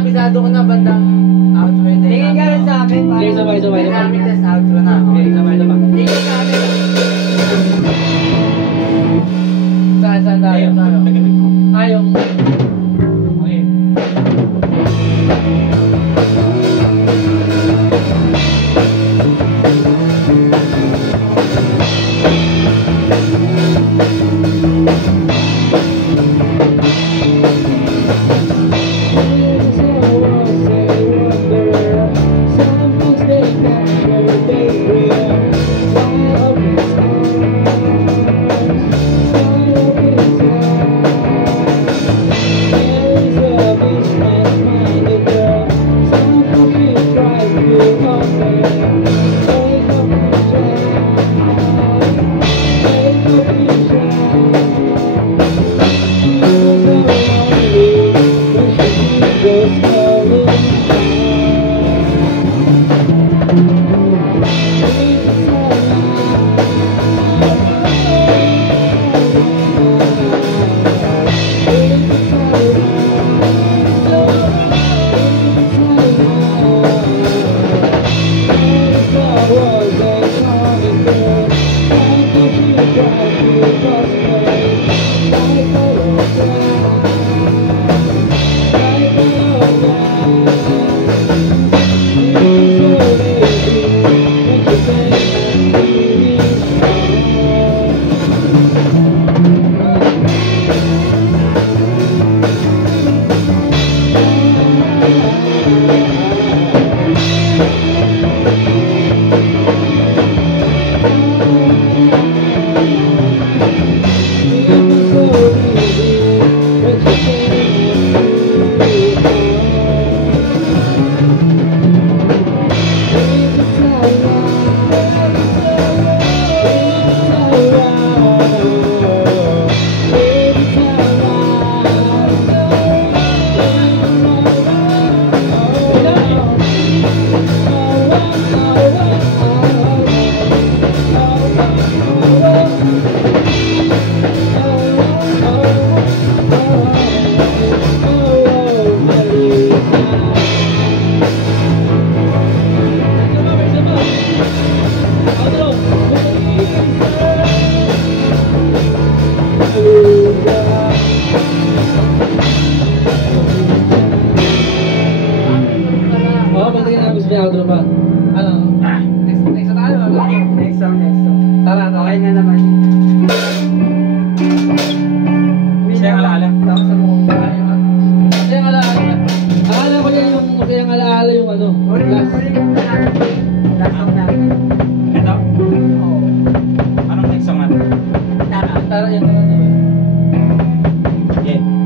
Kabisado ko na bandang outro yun. Tingin ka rin sa akin. Okay, sabay. Dynamic test outro na. Okay, sabay. Tingin ka akin. Saan tayo? Yung... Okay. yan na naman. Yeah.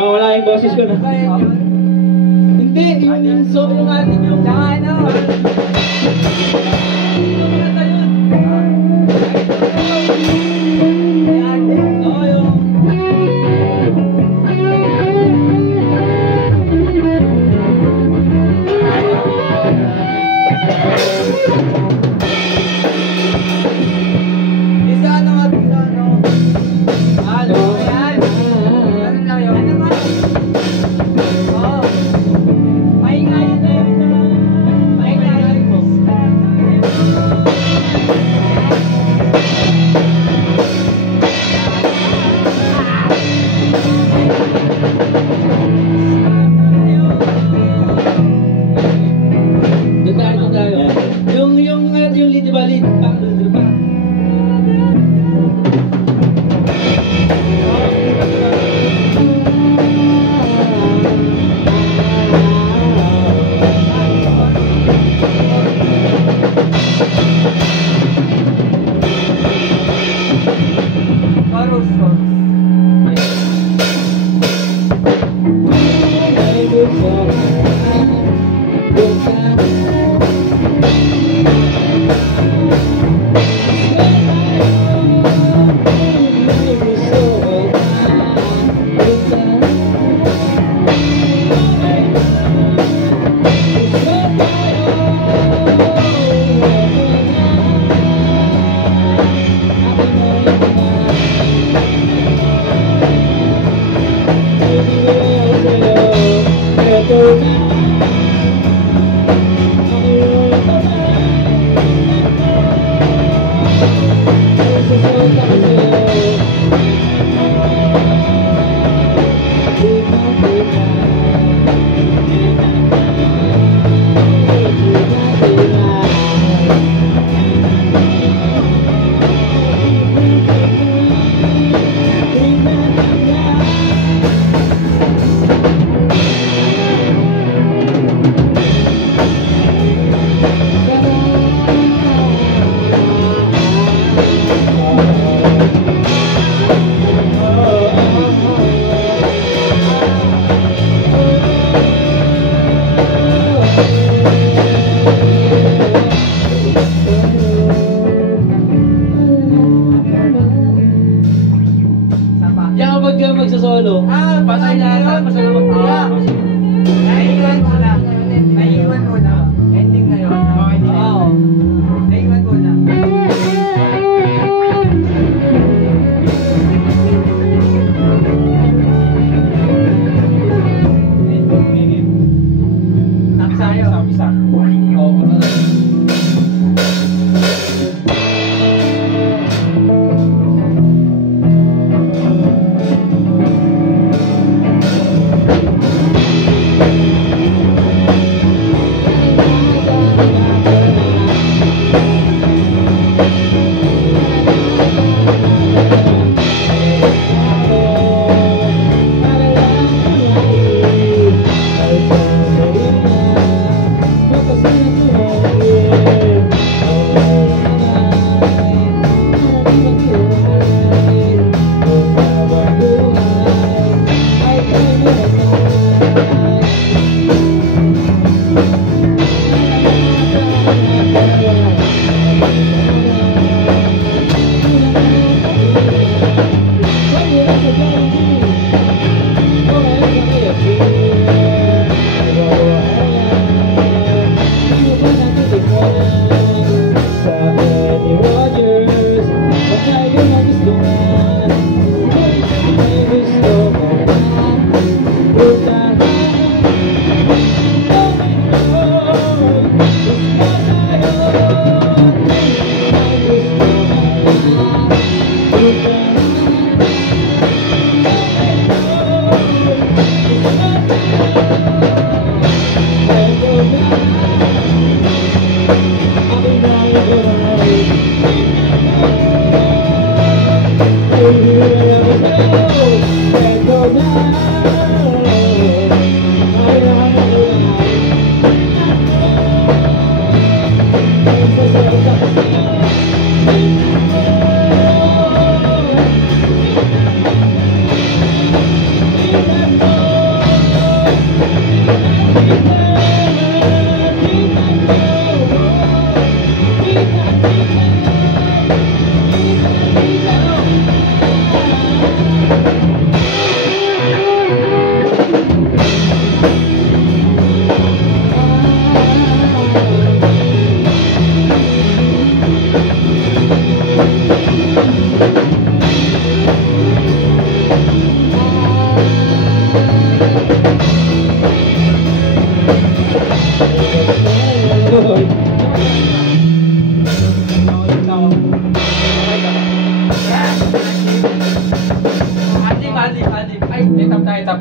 Nawala yung boses ko na. Hindi, yung so yung atin yung ano. kapag ka magsasolo. Patay na yun. Naiiwan muna. Naiiwan muna. Ending na yun. Oo. Naiiwan muna. Isa. Oo. Adlib. Ay, tap tayo, tap.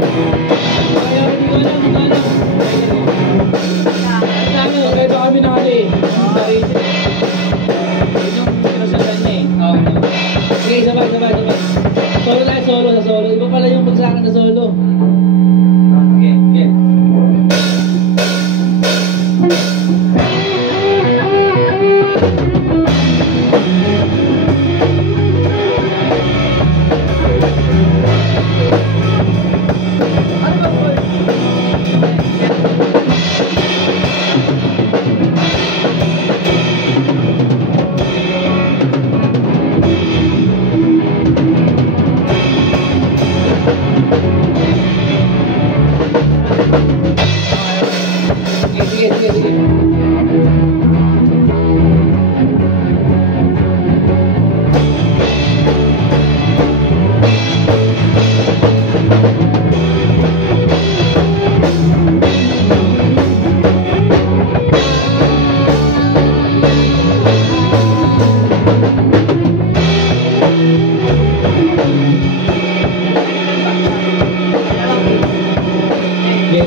Kaya hindi ko alam, hindi ko alam. Sabi ko, kaya kami nakali. Yun yung pinasalan niya eh. Sige, sabay. Solo tayo, solo. Iba pala yung pagsakan na solo. Okay. Sige.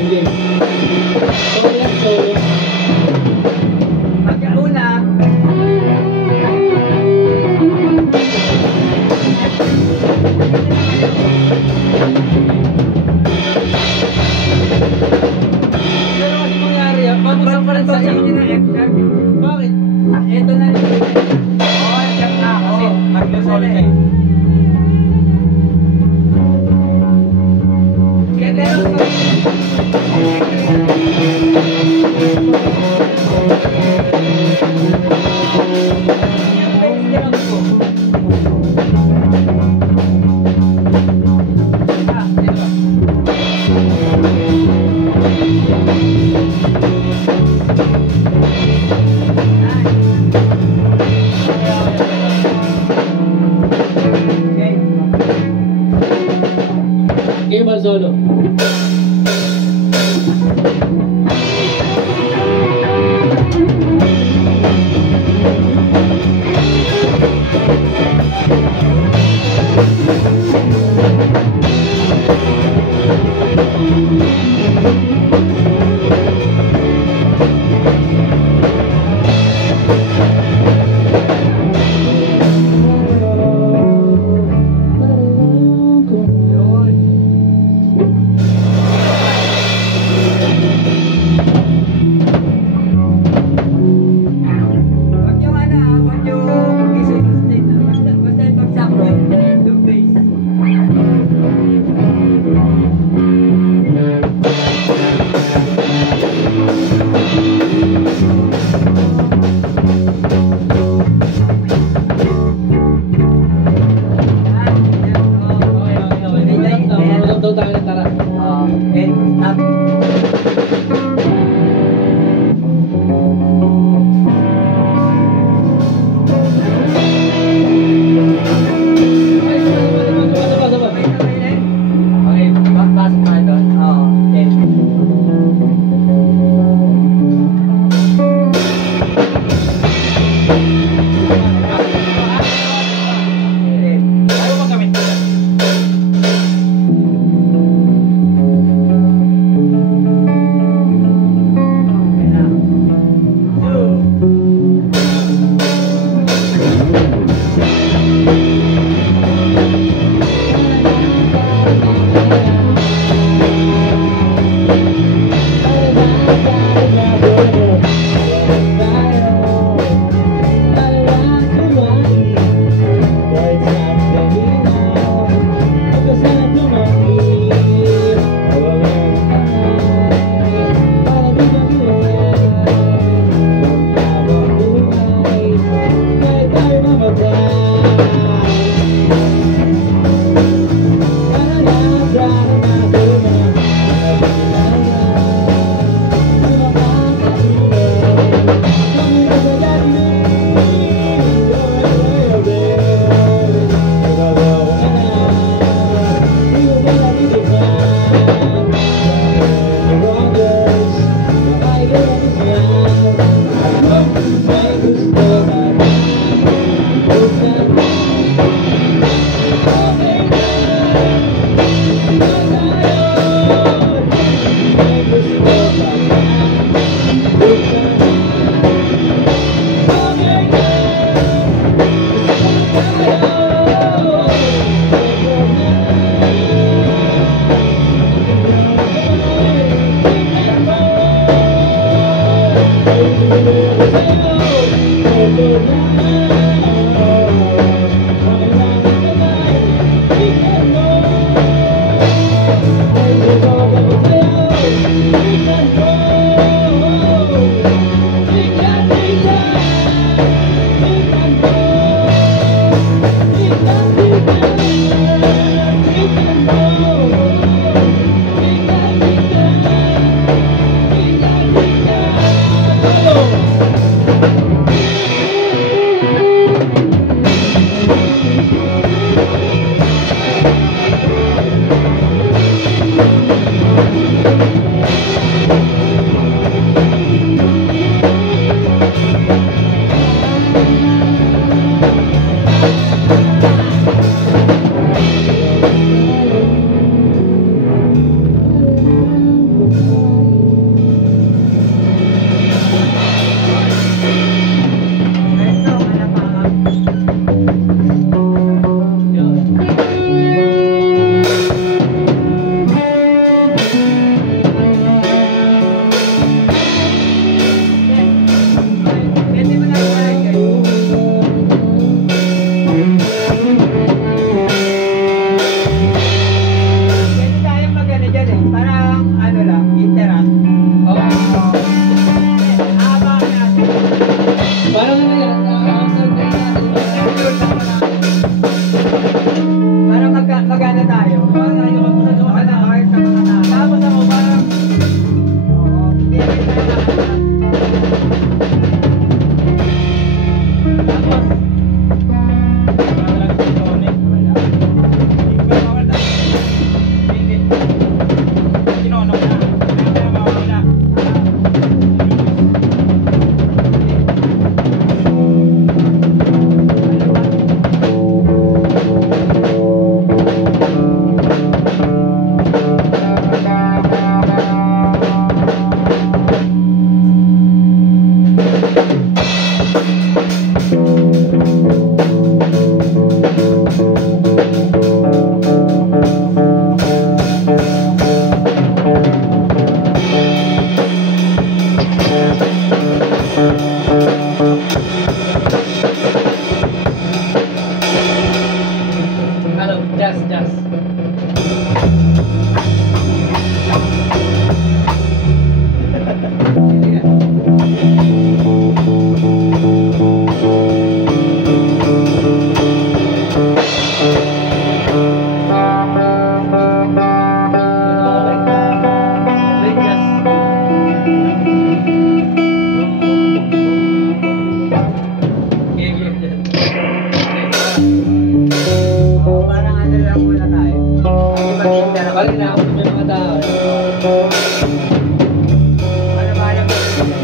Game. Solo. Pagkauna, Pero kasi mangyari papunta pa rin sa iyo. Bakit? ito na yun. Oo, check na ako. Kasi nag-solo ka eh. Game or solo? takot may mga tao. Ano ba alam mo? Ayun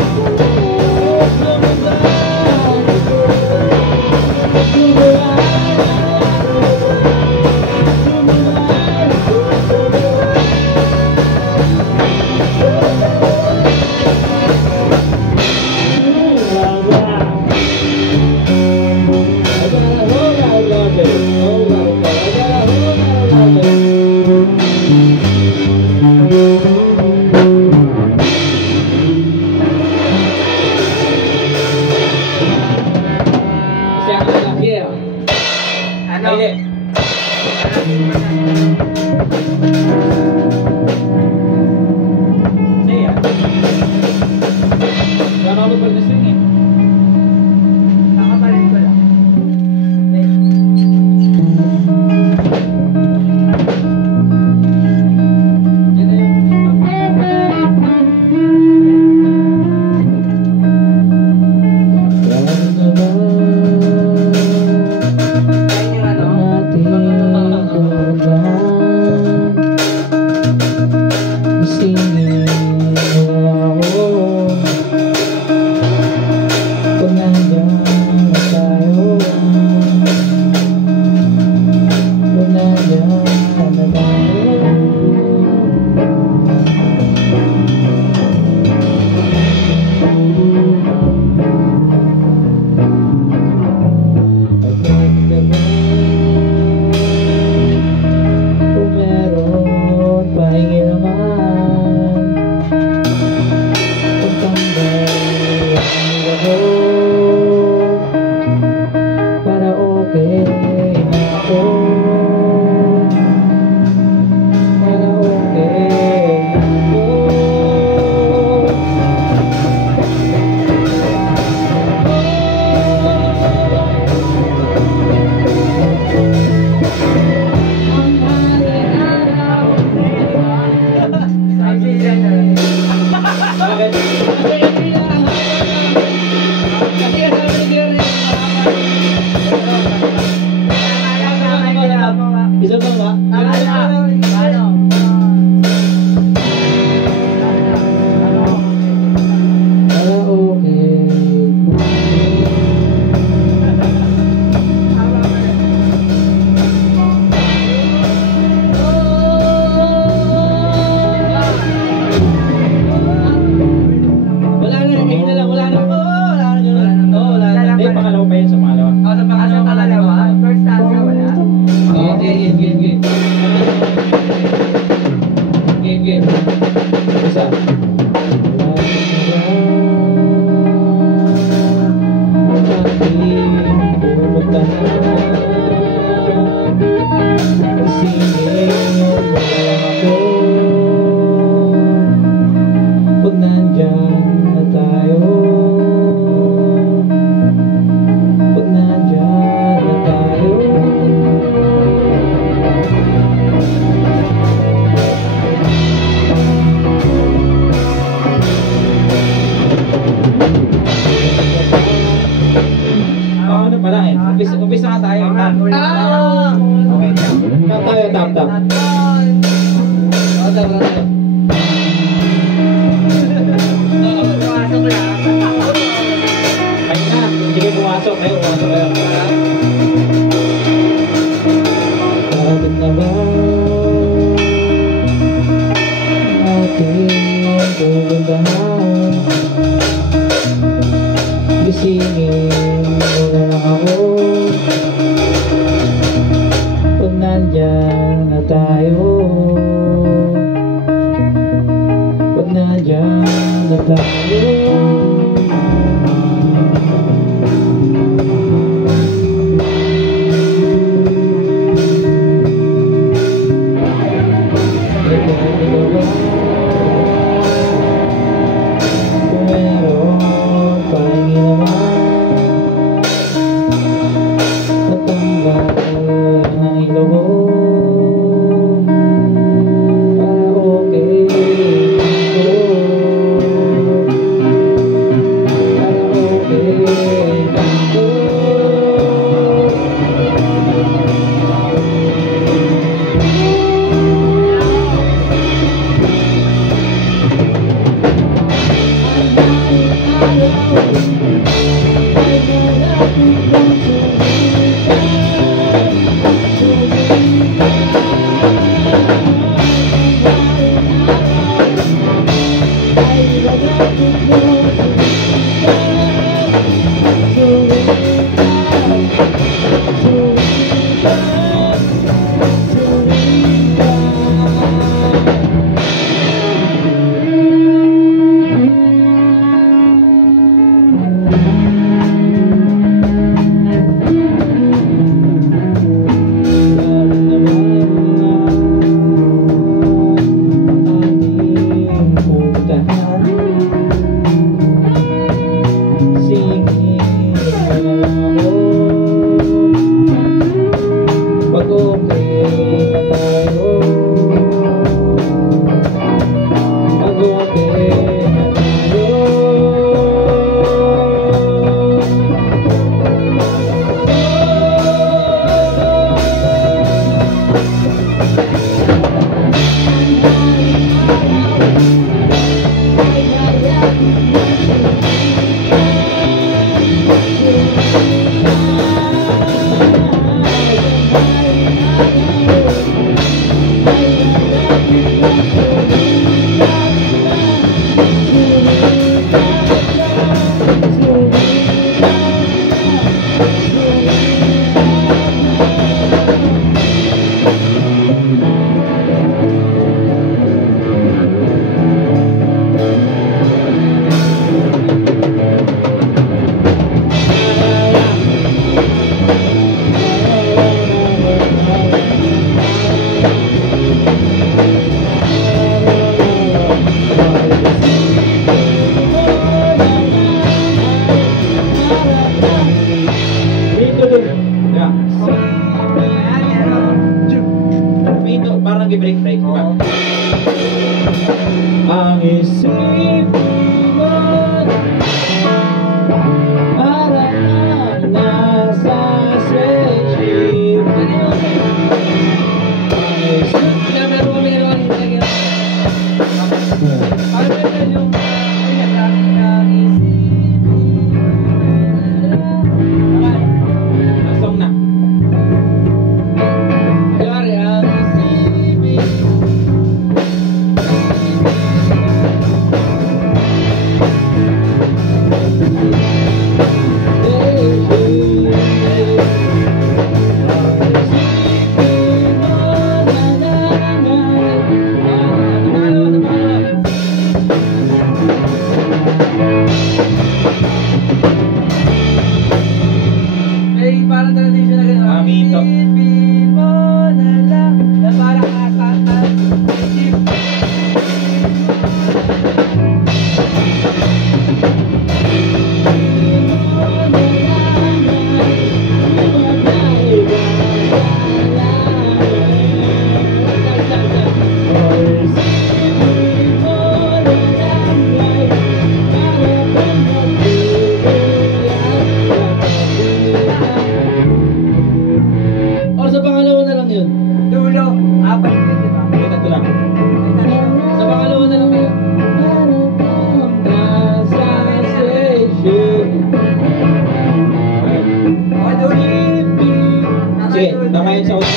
yung ano, Isa pa ba? Tama na. Ano? Wala na, kayo na lang, wala na. Wala na ganun. Wala na. Hindi, pangalawa pa yun sa pangalawa. Sa pangalawa? First stanza wala? Okay, game. Game. Isa. Pag nandyan na tayo, pag nandyan na tayo, ano pala eh? Umpisa nga tayo. Okay. Tap tayo, tap. Tap. Pumasok lang. Kayo na. Sige, pumasok kayo. Bakit na ba ating pupuntahan? Gisingin mo na lang ako pag nandyan na tayo, pag nandyan na tayo. Kung meron pang ginawa, natanggal ng ilaw mo, para okay ako, para okay ako. break, di ba? Ang isip mo parang nasa spaceship. video, 4 yun, di ba? May tatlo lang. May tatlo. Sa pangalawa na lang yun. Nasa station. Okay, dulo. Sige, tama yun sa una.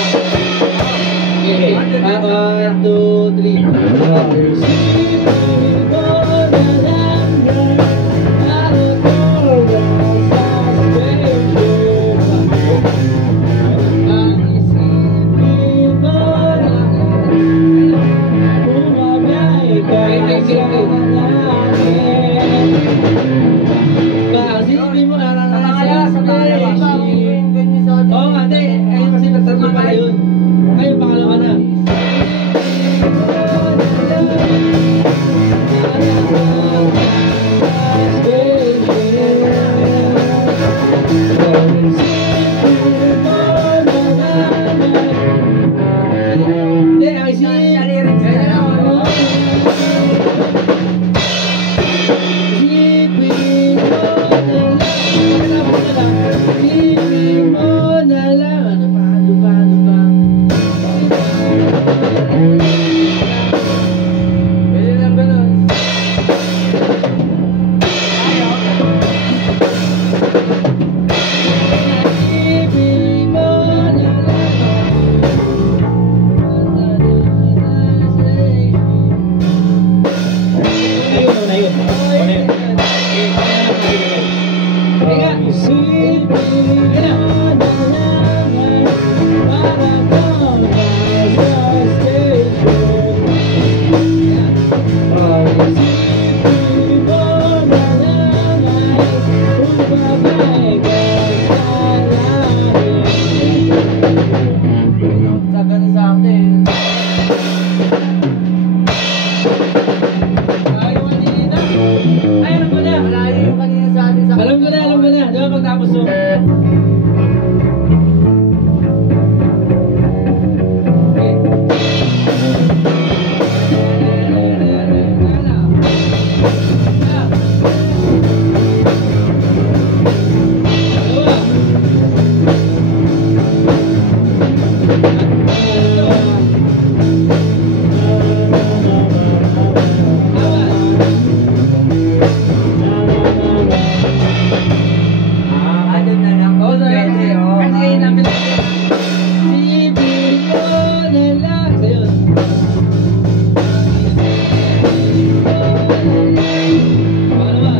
Okay, 1, 2, 3. Oo nga, hindi. Ayun kasi tatlo pala yun. Ayun, pangalawa na. Hindi, ang isip. Pwede lang ganun. Sabi na sa akin. Ay, alam ko na. Malayo yung kanina sa atin sa Alam ko na, alam ko na. Di ba pagtapos mo? Ano na lang. Oo, pwede. Oo. Kasi namin sipin ko na lang. Sa'yo. Pangalawa.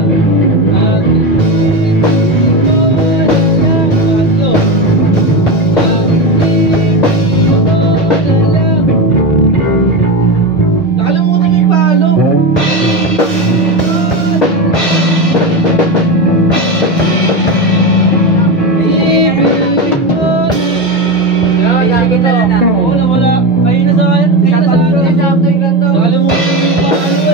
Nakalimutan mo yung palo. Lagi na lang. Wala, wala. Kayo na sa akin. Kayo na sa akin. Sakto yung ganito. Nakalimutan mo yung palo.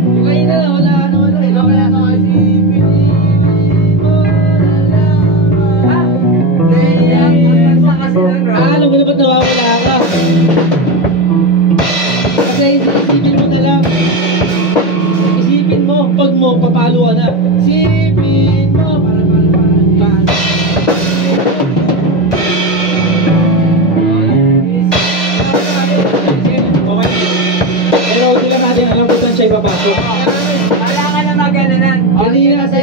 Yung kayo na lang. Wala, ano, wala. Ikaw kaya ako kasi Alam mo na ba't nawawala ka? Kasi isipin mo na lang. Isipin mo, pag mo, papalo ka na. Isipin mo, para. Okay. Pero hindi lang natin alam kung saan siya ipapasok. Wala ka na maganan. Kanina kasi-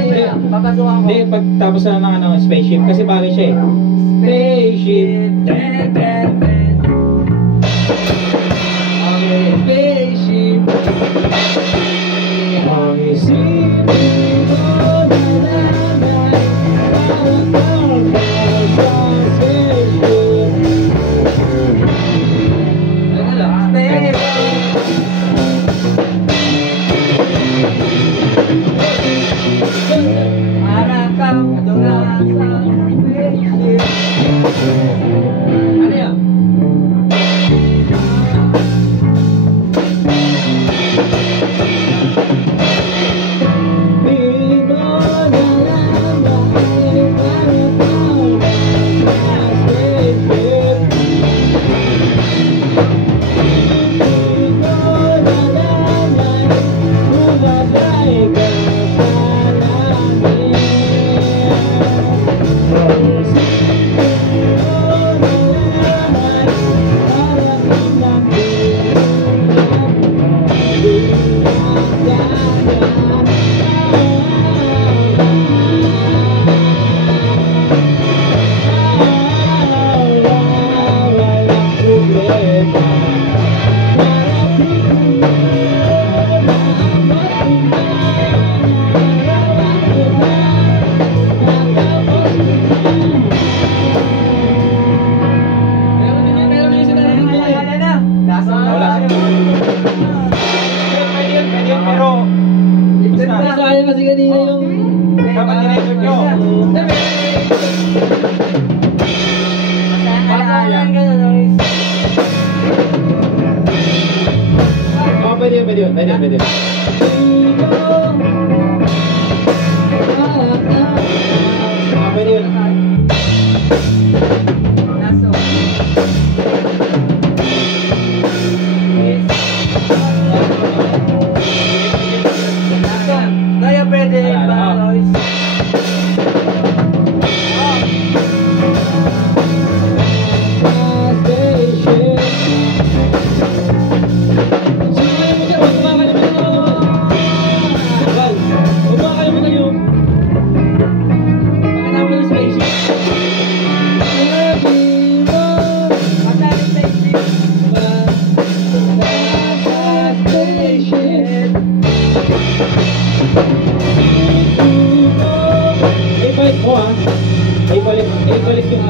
Papasukan ko. Hindi, pag tapos na ng ano, spaceship. Kasi bagay siya eh. Spaceship. Okay, spaceship. Ang isipin mo na lamay, parang sa spaceship. Ano lang? Para kang dumasa. pwede yun, pwede yun, pwede yun. Pwede yun. Naso. Kaya pwede ba, Lois? Ibalik yung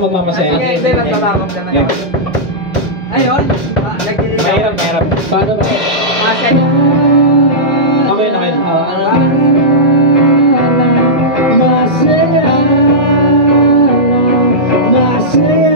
ikaw magmamasaya. Hindi, magbabakap naman ako. Ayun, nagdinig ako. Mahirap. Paano ba? Masaya. Okay, okay. Ano? Masaya. Masaya.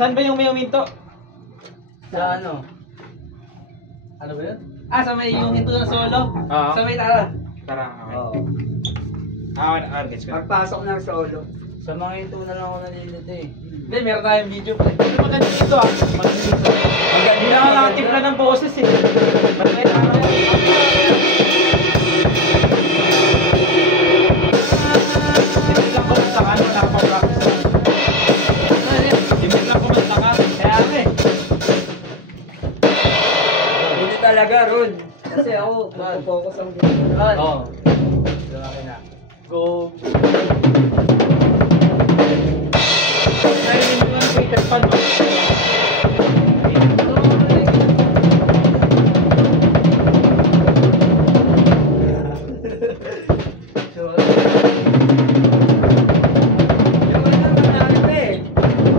Saan ba yung may uminto? Sa ano? Ano ba yun? Ah, sa may yung hinto na solo? Oo. Sa may tara. Tara, okay. Oo. Gets ko. Pagpasok ng solo. Sa mga ito na lang ako nalilito eh. Hindi, meron tayong video. Pero maganda dito ah. Maganda dito. Hindi na nga nakatipla ng boses eh. Maganda na. Hindi lang kumanta ka, nakapag-practice lang. Hindi lang kumanta ka. Kaya nga eh. Hindi talaga, Rod. Kasi ako, focus ang gano'n. Oo. Lumaki na. Go. Narinig mo lang Peter Pan ba? Yung ano naman ano eh.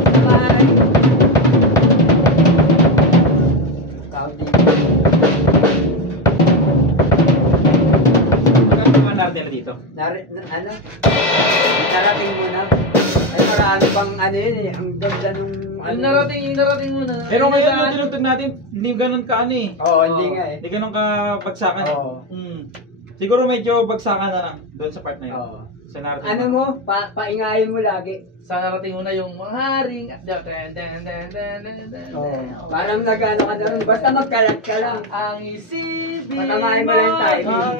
Sa bahay. Tawag dito. Magkano naman natin dito? Ano? Narating mo na. Ay marami pang ano yun eh. Ang ganda nung ano. Yung narating mo na. Pero ngayon, nung tinugtog natin, hindi ganun ka ano eh. Oo, hindi nga eh. Hindi ganun ka bagsakan eh. Oo. Siguro medyo bagsakan na lang doon sa part na yun. Oo. Sa narrative. Ano mo? Paingayin mo lagi. Sa narating mo na yung mga haring. Oo. Parang nag-ano ka na rin. Basta magkalat ka lang. Ang isipin Patamahin mo lang yung timing. Ang